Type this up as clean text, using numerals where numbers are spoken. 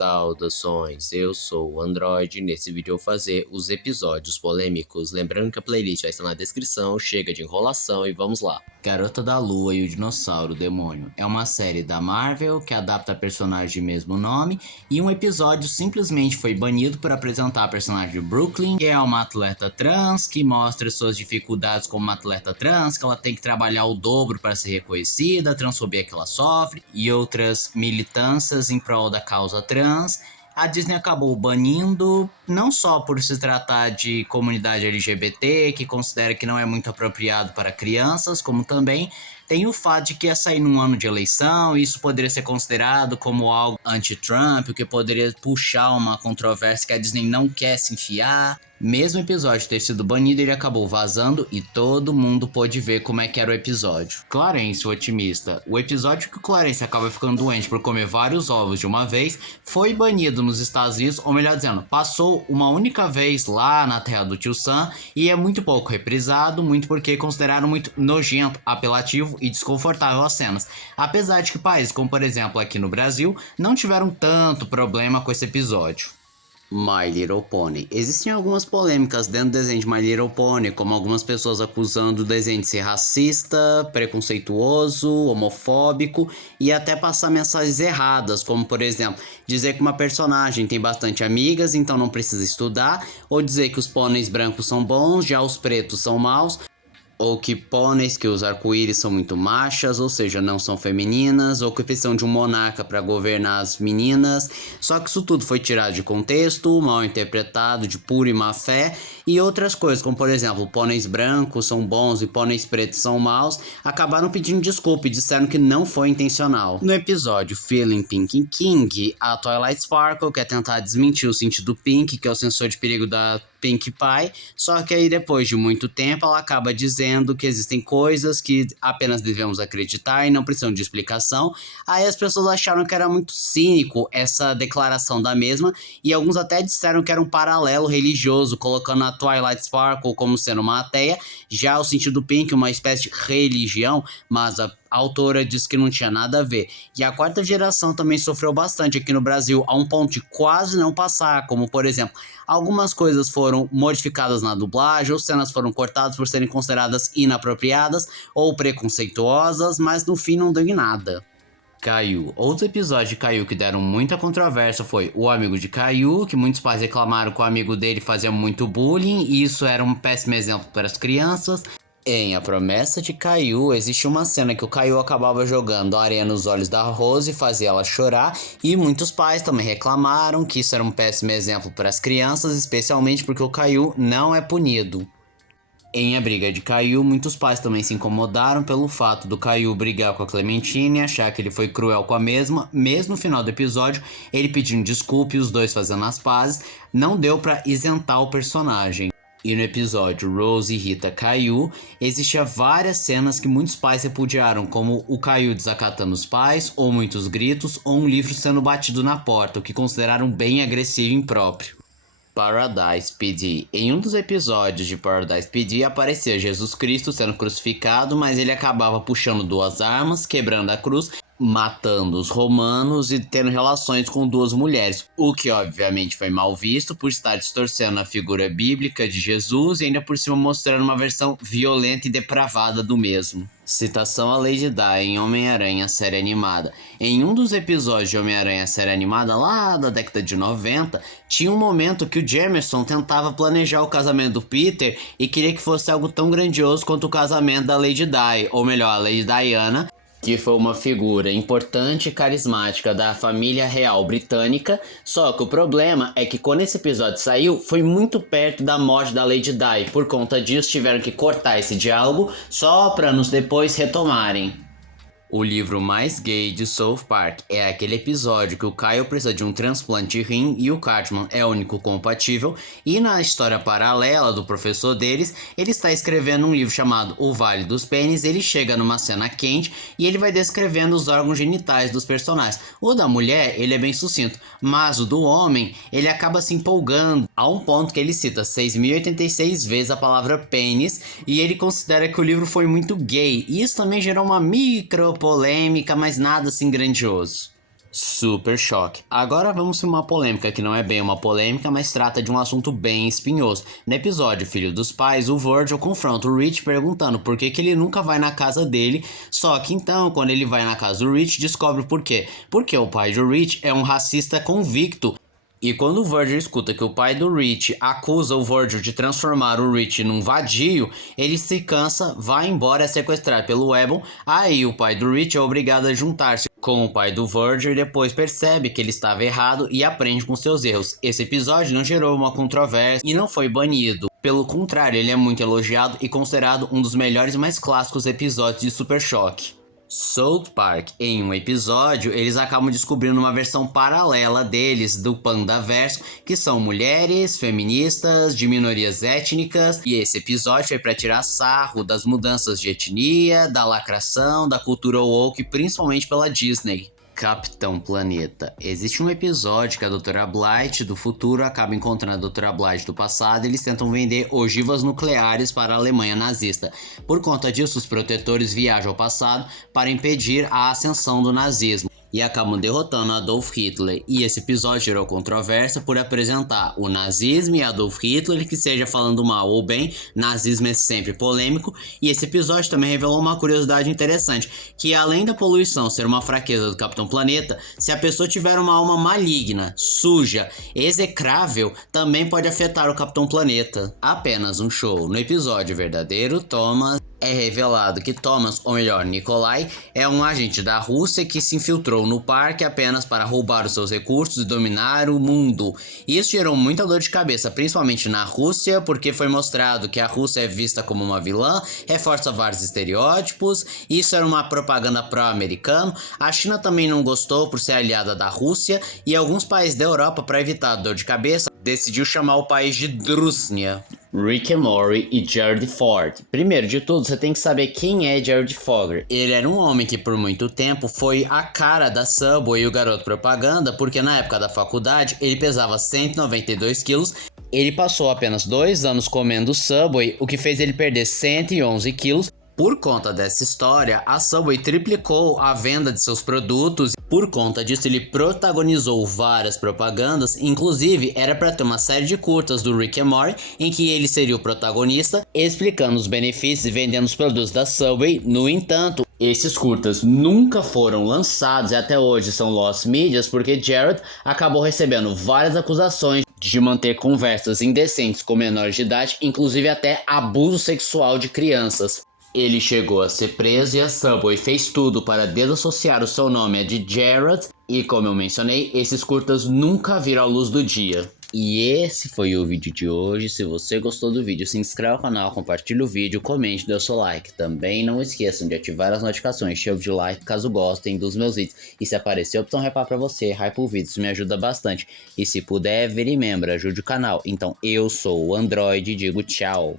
Saudações, eu sou o Android e nesse vídeo eu vou fazer os episódios polêmicos. Lembrando que a playlist vai estar na descrição, chega de enrolação e vamos lá. Garota da Lua e o Dinossauro Demônio é uma série da Marvel que adapta a personagem de mesmo nome, e um episódio simplesmente foi banido por apresentar a personagem de Brooklyn, que é uma atleta trans que mostra suas dificuldades como uma atleta trans, que ela tem que trabalhar o dobro para ser reconhecida, a transfobia que ela sofre e outras militâncias em prol da causa trans. A Disney acabou banindo, não só por se tratar de comunidade LGBT, que considera que não é muito apropriado para crianças, como também tem o fato de que ia sair num ano de eleição, e isso poderia ser considerado como algo anti-Trump, o que poderia puxar uma controvérsia que a Disney não quer se enfiar. Mesmo o episódio ter sido banido, ele acabou vazando e todo mundo pôde ver como é que era o episódio. Clarence, o otimista. O episódio que o Clarence acaba ficando doente por comer vários ovos de uma vez foi banido nos Estados Unidos, ou melhor dizendo, passou uma única vez lá na terra do Tio Sam e é muito pouco reprisado, muito porque consideraram muito nojento, apelativo e desconfortável as cenas. Apesar de que países como, por exemplo, aqui no Brasil, não tiveram tanto problema com esse episódio. My Little Pony. Existem algumas polêmicas dentro do desenho de My Little Pony, como algumas pessoas acusando o desenho de ser racista, preconceituoso, homofóbico e até passar mensagens erradas, como por exemplo, dizer que uma personagem tem bastante amigas, então não precisa estudar, ou dizer que os pôneis brancos são bons, já os pretos são maus, ou que pôneis que os arco-íris são muito machas, ou seja, não são femininas, ou que precisam de um monarca para governar as meninas. Só que isso tudo foi tirado de contexto, mal interpretado, de pura e má fé, e outras coisas, como por exemplo, pôneis brancos são bons e pôneis pretos são maus, acabaram pedindo desculpa e disseram que não foi intencional. No episódio Feeling Pink King, a Twilight Sparkle quer tentar desmentir o sentido Pink, que é o sensor de perigo da Pinkie Pie, só que aí depois de muito tempo ela acaba dizendo que existem coisas que apenas devemos acreditar e não precisam de explicação. Aí as pessoas acharam que era muito cínico essa declaração da mesma, e alguns até disseram que era um paralelo religioso, colocando a Twilight Sparkle como sendo uma ateia, já o sentido Pink uma espécie de religião, mas a autora disse que não tinha nada a ver. E a quarta geração também sofreu bastante aqui no Brasil, a um ponto de quase não passar, como por exemplo, algumas coisas foram modificadas na dublagem, ou cenas foram cortadas por serem consideradas inapropriadas ou preconceituosas, mas no fim não deu em nada. Caillou. Outro episódio de Caillou que deram muita controvérsia foi O Amigo de Caillou, que muitos pais reclamaram que o amigo dele fazia muito bullying, e isso era um péssimo exemplo para as crianças. Em A Promessa de Caillou, existe uma cena que o Caillou acabava jogando areia nos olhos da Rose e fazia ela chorar, e muitos pais também reclamaram que isso era um péssimo exemplo para as crianças, especialmente porque o Caillou não é punido. Em A Briga de Caillou, muitos pais também se incomodaram pelo fato do Caillou brigar com a Clementine e achar que ele foi cruel com a mesma. Mesmo no final do episódio, ele pedindo desculpa e os dois fazendo as pazes, não deu para isentar o personagem. E no episódio Rose e Rita Caillou, existia várias cenas que muitos pais repudiaram, como o Caillou desacatando os pais, ou muitos gritos, ou um livro sendo batido na porta, o que consideraram bem agressivo e impróprio. Paradise PD. Em um dos episódios de Paradise PD aparecia Jesus Cristo sendo crucificado, mas ele acabava puxando duas armas, quebrando a cruz, matando os romanos e tendo relações com duas mulheres, o que obviamente foi mal visto por estar distorcendo a figura bíblica de Jesus e ainda por cima mostrando uma versão violenta e depravada do mesmo. Citação a Lady Di em Homem-Aranha série animada. Em um dos episódios de Homem-Aranha série animada lá da década de 90, tinha um momento que o Jameson tentava planejar o casamento do Peter e queria que fosse algo tão grandioso quanto o casamento da Lady Di, ou melhor, a Lady Diana, que foi uma figura importante e carismática da família real britânica, só que o problema é que quando esse episódio saiu, foi muito perto da morte da Lady Di. Por conta disso, tiveram que cortar esse diálogo só para anos depois retomarem. O livro mais gay de South Park é aquele episódio que o Kyle precisa de um transplante de rim e o Cartman é o único compatível, e na história paralela do professor deles, ele está escrevendo um livro chamado O Vale dos Pênis. Ele chega numa cena quente e ele vai descrevendo os órgãos genitais dos personagens. O da mulher, ele é bem sucinto, mas o do homem, ele acaba se empolgando, a um ponto que ele cita 6.086 vezes a palavra pênis, e ele considera que o livro foi muito gay, e isso também gerou uma micro polêmica, mas nada assim grandioso. Super Choque. Agora vamos para uma polêmica que não é bem uma polêmica, mas trata de um assunto bem espinhoso. No episódio Filho dos Pais, o Virgil confronta o Rich perguntando por que ele nunca vai na casa dele, só que então, quando ele vai na casa do Rich, descobre por quê. Porque o pai do Rich é um racista convicto. E quando o Virgil escuta que o pai do Rich acusa o Virgil de transformar o Rich num vadio, ele se cansa, vai embora, é sequestrado pelo Ebon. Aí o pai do Rich é obrigado a juntar-se com o pai do Virgil e depois percebe que ele estava errado e aprende com seus erros. Esse episódio não gerou uma controvérsia e não foi banido. Pelo contrário, ele é muito elogiado e considerado um dos melhores e mais clássicos episódios de Super Choque. South Park, em um episódio, eles acabam descobrindo uma versão paralela deles do Pandaverso, que são mulheres, feministas, de minorias étnicas, e esse episódio foi para tirar sarro das mudanças de etnia, da lacração, da cultura woke, principalmente pela Disney. Capitão Planeta. Existe um episódio que a Dra. Blight do futuro acaba encontrando a Dra. Blight do passado e eles tentam vender ogivas nucleares para a Alemanha nazista. Por conta disso, os protetores viajam ao passado para impedir a ascensão do nazismo e acabam derrotando Adolf Hitler. E esse episódio gerou controvérsia por apresentar o nazismo e Adolf Hitler, que seja falando mal ou bem, nazismo é sempre polêmico. E esse episódio também revelou uma curiosidade interessante, que além da poluição ser uma fraqueza do Capitão Planeta, se a pessoa tiver uma alma maligna, suja, execrável, também pode afetar o Capitão Planeta. Apenas um show. No episódio verdadeiro, Thomas é revelado que Thomas, ou melhor, Nikolai, é um agente da Rússia que se infiltrou no parque apenas para roubar os seus recursos e dominar o mundo. Isso gerou muita dor de cabeça, principalmente na Rússia, porque foi mostrado que a Rússia é vista como uma vilã, reforça vários estereótipos, isso era uma propaganda pró-americano. A China também não gostou por ser aliada da Rússia, e alguns países da Europa, para evitar a dor de cabeça, decidiu chamar o país de Drusnia. Rick and Morty e Jared Ford. Primeiro de tudo, você tem que saber quem é Jared Ford. Ele era um homem que por muito tempo foi a cara da Subway e o garoto propaganda, porque na época da faculdade ele pesava 192 quilos. Ele passou apenas 2 anos comendo Subway, o que fez ele perder 111 quilos. Por conta dessa história, a Subway triplicou a venda de seus produtos. Por conta disso, ele protagonizou várias propagandas, inclusive era para ter uma série de curtas do Rick and Morty, em que ele seria o protagonista, explicando os benefícios e vendendo os produtos da Subway. No entanto, esses curtas nunca foram lançados e até hoje são lost medias, porque Jared acabou recebendo várias acusações de manter conversas indecentes com menores de idade, inclusive até abuso sexual de crianças. Ele chegou a ser preso e a Subway fez tudo para desassociar o seu nome a de Jared, e como eu mencionei, esses curtas nunca viram a luz do dia. E esse foi o vídeo de hoje. Se você gostou do vídeo, se inscreva no canal, compartilhe o vídeo, comente, dê o seu like. Também não esqueçam de ativar as notificações, chave de like caso gostem dos meus vídeos. E se aparecer a opção hypar pra você, hype o vídeo, isso me ajuda bastante. E se puder, vire membro, ajude o canal. Então eu sou o Android e digo tchau.